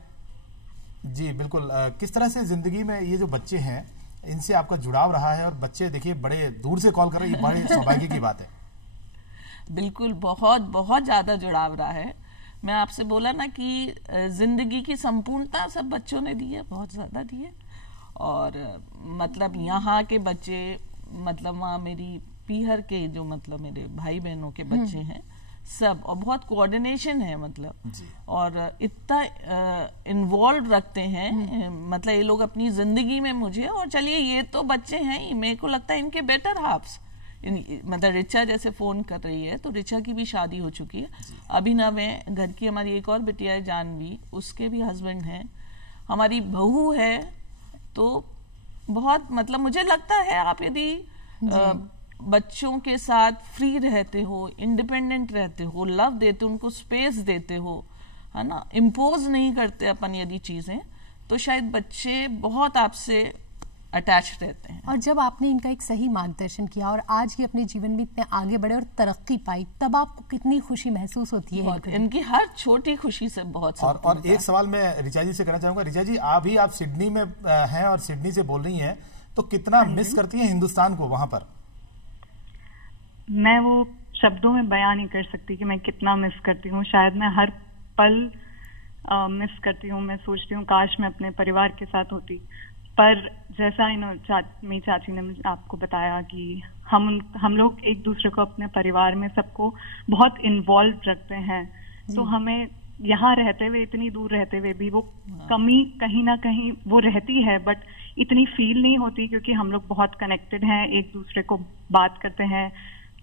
जी बिल्कुल, किस तरह से जिंदगी में ये जो बच्चे हैं इनसे आपका जुड़ाव रहा है, और बच्चे देखिए बड़े दूर से कॉल कर रहे हैं, ये बड़े सौभाग्य की बात है। बिल्कुल, बहुत बहुत ज्यादा जुड़ाव रहा है। मैं आपसे बोला ना कि जिंदगी की संपूर्णता सब बच्चों ने दी है, बहुत ज्यादा दी है। और मतलब यहाँ के बच्चे, मतलब वहाँ मेरी पीहर के जो मतलब मेरे भाई बहनों के बच्चे हैं, सब, और बहुत कोऑर्डिनेशन है मतलब, और इतना इन्वॉल्व रखते हैं मतलब ये लोग अपनी जिंदगी में मुझे। और चलिए ये तो बच्चे हैं ही, मेरे को लगता है इनके बेटर हाफ्स, मतलब रिचा जैसे फोन कर रही है तो रिचा की भी शादी हो चुकी है, अभिनव है, घर की हमारी एक और बिटिया है जानवी, उसके भी हस्बैंड हैं, हमारी बहू है। तो बहुत मतलब मुझे लगता है आप यदि बच्चों के साथ फ्री रहते हो, इंडिपेंडेंट रहते हो, लव देते हो, उनको स्पेस देते हो, है ना, इम्पोज नहीं करते अपन यदि चीजें, तो शायद बच्चे बहुत आपसे अटैच रहते हैं। और जब आपने इनका एक सही मार्गदर्शन किया और आज ये अपने जीवन में इतने आगे बढ़े और तरक्की पाई, तब आपको कितनी खुशी महसूस होती है? इनकी हर छोटी खुशी से बहुत। और एक सवाल मैं रिचा जी से करना चाहूंगा। रिचा जी, अभी आप सिडनी में हैं और सिडनी से बोल रही हैं, तो कितना मिस करती हैं हिंदुस्तान को वहां पर? मैं वो शब्दों में बयान नहीं कर सकती कि मैं कितना मिस करती हूँ। शायद मैं हर पल मिस करती हूँ। मैं सोचती हूँ काश मैं अपने परिवार के साथ होती, पर जैसा मेरी चाची ने आपको बताया कि हम लोग एक दूसरे को अपने परिवार में सबको बहुत इन्वॉल्व रखते हैं, तो हमें यहाँ रहते हुए, इतनी दूर रहते हुए भी वो कमी कहीं ना कहीं वो रहती है, बट इतनी फील नहीं होती, क्योंकि हम लोग बहुत कनेक्टेड हैं, एक दूसरे को बात करते हैं,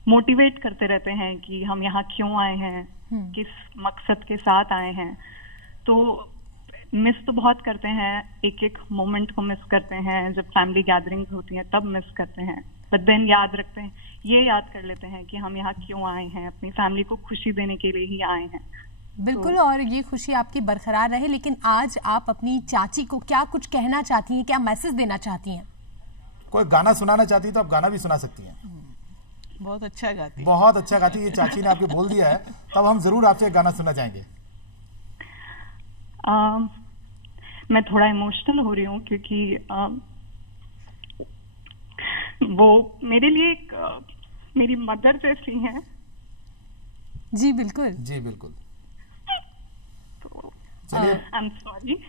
मोटिवेट करते रहते हैं कि हम यहाँ क्यों आए हैं, किस मकसद के साथ आए हैं। तो मिस तो बहुत करते हैं, एक एक मोमेंट को मिस करते हैं, जब फैमिली गैदरिंग्स होती हैं तब मिस करते हैं, बट देन याद रखते हैं, ये याद कर लेते हैं कि हम यहाँ क्यों आए हैं, अपनी फैमिली को खुशी देने के लिए ही आए हैं। बिल्कुल, और ये खुशी आपकी बरकरार रहे। लेकिन आज आप अपनी चाची को क्या कुछ कहना चाहती हैं, क्या मैसेज देना चाहती हैं? कोई गाना सुनाना चाहती है तो आप गाना भी सुना सकती हैं। बहुत अच्छा गाती, बहुत अच्छा गाती है, ये चाची ने आपको बोल दिया है, तब हम जरूर आपसे एक गाना सुनना चाहेंगे। मैं थोड़ा इमोशनल हो रही हूँ, क्योंकि वो मेरे लिए एक मेरी मदर जैसी हैं। जी बिल्कुल, जी बिल्कुल। चलिए, आई एम सॉरी।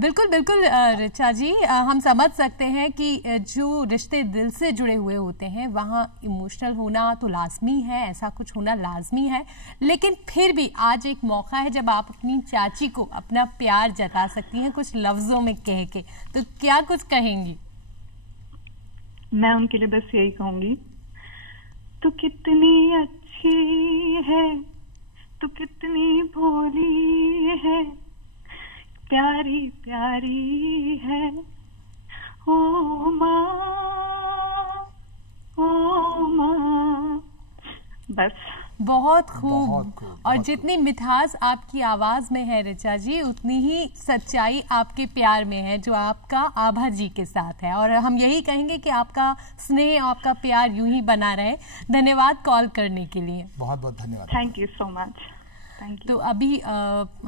बिल्कुल बिल्कुल रिचा जी, हम समझ सकते हैं कि जो रिश्ते दिल से जुड़े हुए होते हैं वहाँ इमोशनल होना तो लाजमी है, ऐसा कुछ होना लाजमी है, लेकिन फिर भी आज एक मौका है जब आप अपनी चाची को अपना प्यार जता सकती हैं कुछ लफ्जों में कह के, तो क्या कुछ कहेंगी? मैं उनके लिए बस यही कहूंगी, तू कितनी अच्छी है, तू कितनी भोली है, प्यारी प्यारी है, ओ माँ, ओ माँ। बस बहुत खूब। और जितनी मिठास आपकी आवाज में है रिचा जी, उतनी ही सच्चाई आपके प्यार में है जो आपका आभा जी के साथ है, और हम यही कहेंगे कि आपका स्नेह, आपका प्यार यूं ही बना रहे। धन्यवाद कॉल करने के लिए, बहुत बहुत धन्यवाद। Thank you so much. तो अभी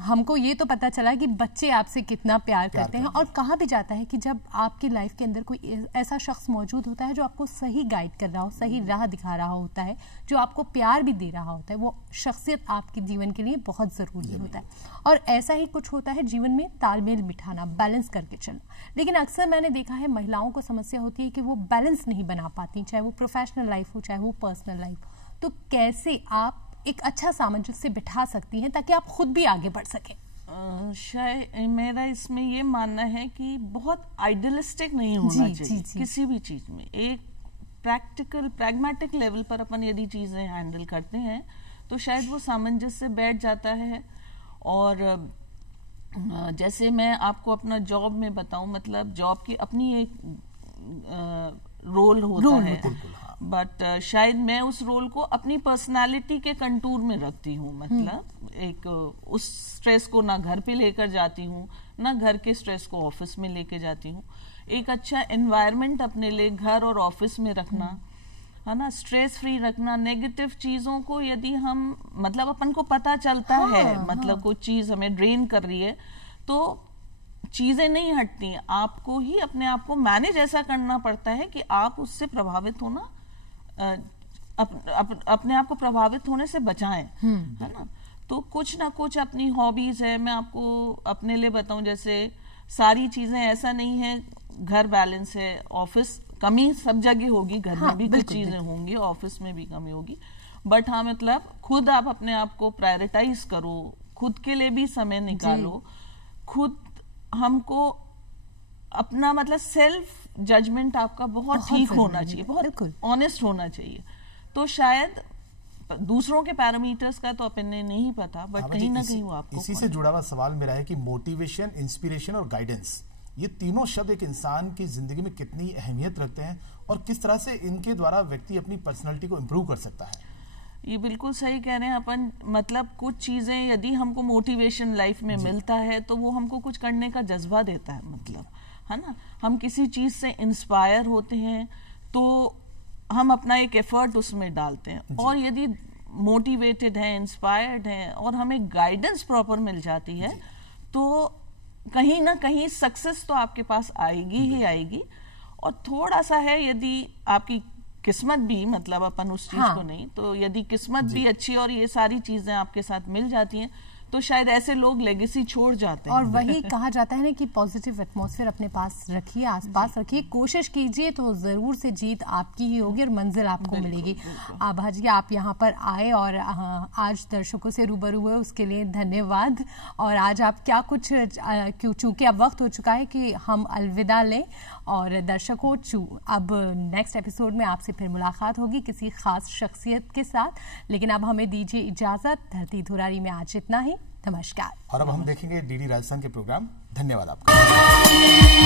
हमको ये तो पता चला कि बच्चे आपसे कितना प्यार करते हैं, और कहा भी जाता है कि जब आपकी लाइफ के अंदर कोई ऐसा शख्स मौजूद होता है जो आपको सही गाइड कर रहा हो, सही राह दिखा रहा होता है, जो आपको प्यार भी दे रहा होता है, वो शख्सियत आपके जीवन के लिए बहुत ज़रूरी होता है। और ऐसा ही कुछ होता है जीवन में, तालमेल बिठाना, बैलेंस करके चलना। लेकिन अक्सर मैंने देखा है महिलाओं को समस्या होती है कि वो बैलेंस नहीं बना पाती, चाहे वो प्रोफेशनल लाइफ हो, चाहे वो पर्सनल लाइफ हो। तो कैसे आप एक अच्छा सामंजस्य बिठा सकती हैं ताकि आप खुद भी आगे बढ़ सकें? शायद मेरा इसमें ये मानना है कि बहुत आइडियलिस्टिक नहीं होना चाहिए किसी भी चीज में। एक प्रैक्टिकल, प्रैग्मेटिक लेवल पर अपन यदि चीजें हैंडल करते हैं तो शायद वो सामंजस्य बैठ जाता है। और जैसे मैं आपको अपना जॉब में बताऊं, मतलब जॉब की अपनी एक रोल होता है, बट शायद मैं उस रोल को अपनी पर्सनालिटी के कंटूर में रखती हूँ। मतलब एक उस स्ट्रेस को ना घर पे लेकर जाती हूँ, ना घर के स्ट्रेस को ऑफिस में लेके जाती हूँ। एक अच्छा एनवायरनमेंट अपने लिए घर और ऑफिस में रखना, है ना, स्ट्रेस फ्री रखना। नेगेटिव चीजों को यदि हम, मतलब अपन को पता चलता है, मतलब कोई चीज हमें ड्रेन कर रही है, तो चीजें नहीं हटती, आपको ही अपने आप को मैनेज ऐसा करना पड़ता है कि आप उससे प्रभावित होना, अपने आप को प्रभावित होने से बचाएं, है ना। तो कुछ ना कुछ अपनी हॉबीज है। मैं आपको अपने लिए बताऊं, जैसे सारी चीजें ऐसा नहीं है, घर बैलेंस है, ऑफिस कमी सब जगह होगी, घर में भी कुछ चीजें होंगी, ऑफिस में भी कमी होगी, बट हाँ मतलब खुद आप अपने आप को प्रायोरिटाइज करो, खुद के लिए भी समय निकालो, खुद हमको अपना मतलब सेल्फ जजमेंट आपका बहुत ठीक होना चाहिए, बहुत ऑनेस्ट होना चाहिए। तो शायद दूसरों के पैरामीटर्स का तो अपन ने नहीं पता, बट कहीं ना कहीं वो आपको। इसी से जुड़ा हुआ सवाल मेरा है कि मोटिवेशन, इंस्पिरेशन और गाइडेंस, ये तीनों शब्द एक इंसान की जिंदगी में कितनी अहमियत रखते हैं और किस तरह से इनके द्वारा व्यक्ति अपनी पर्सनालिटी को इम्प्रूव कर सकता है? ये बिल्कुल सही कह रहे हैं अपन। मतलब कुछ चीजें यदि हमको मोटिवेशन लाइफ में मिलता है तो वो हमको कुछ करने का जज्बा देता है, मतलब है ना। हम किसी चीज से इंस्पायर होते हैं तो हम अपना एक एफर्ट उसमें डालते हैं, और यदि मोटिवेटेड है, इंस्पायर्ड है और हमें गाइडेंस प्रॉपर मिल जाती है तो कहीं ना कहीं सक्सेस तो आपके पास आएगी ही आएगी। और थोड़ा सा है, यदि आपकी किस्मत भी, मतलब अपन उस चीज को नहीं, तो यदि किस्मत भी अच्छी और ये सारी चीजें आपके साथ मिल जाती हैं तो शायद ऐसे लोग लेगेसी छोड़ जाते हैं। और वही कहा जाता है ना कि पॉजिटिव एटमॉस्फेयर अपने पास रखिए, आसपास रखिए, कोशिश कीजिए तो जरूर से जीत आपकी ही होगी और मंजिल आपको मिलेगी। आभा जी, आप यहाँ पर आए और आज दर्शकों से रूबरू हुए, उसके लिए धन्यवाद। और आज आप क्या कुछ, चूंकि अब वक्त हो चुका है कि हम अलविदा लें, और दर्शकों अब नेक्स्ट एपिसोड में आपसे फिर मुलाकात होगी किसी खास शख्सियत के साथ, लेकिन अब हमें दीजिए इजाजत। धरती धुरारी में आज इतना ही। नमस्कार। और अब हम देखेंगे डीडी राजस्थान के प्रोग्राम। धन्यवाद आपका।